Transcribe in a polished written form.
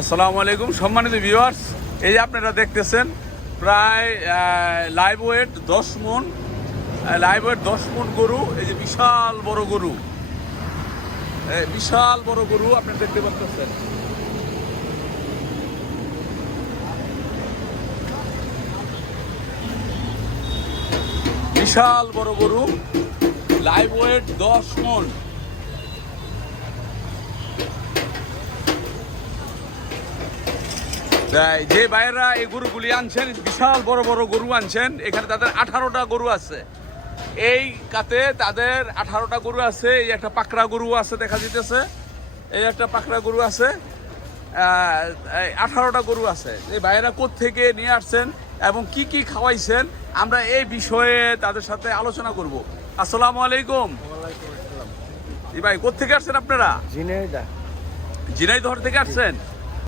আসসালামু আলাইকুম সম্মানিত ভিউয়ার্স, এই যে আপনারা দেখতেছেন প্রায় লাইভ ওয়েট 10 মণ গরু। এই যে বিশাল বড় গরু, আপনারা দেখতে পাচ্ছেন। বিশাল বড় গরু, লাইভ ওয়েট 10 মণ। যে ভাইয়েরা এই গরুগুলি আনছেন, বিশাল বড় বড় গরু আনছেন, এখানে তাদের 18টা গরু আছে। এই কাতে তাদের 18টা গরু আছে। এই একটা পাকড়া গরু আছে, দেখা যেতেছে। এই একটা পাকড়া গরু আছে, 18টা গরু আছে। এই ভাইয়েরা কোত্থেকে নিয়ে আসছেন এবং কি কি খাওয়াইছেন, আমরা এই বিষয়ে তাদের সাথে আলোচনা করব। আসসালামু আলাইকুম। এই ভাই কোত্থেকে আসছেন আপনারা? ঝিনাইদহ। ঝিনাইদহ থেকে আসছেন।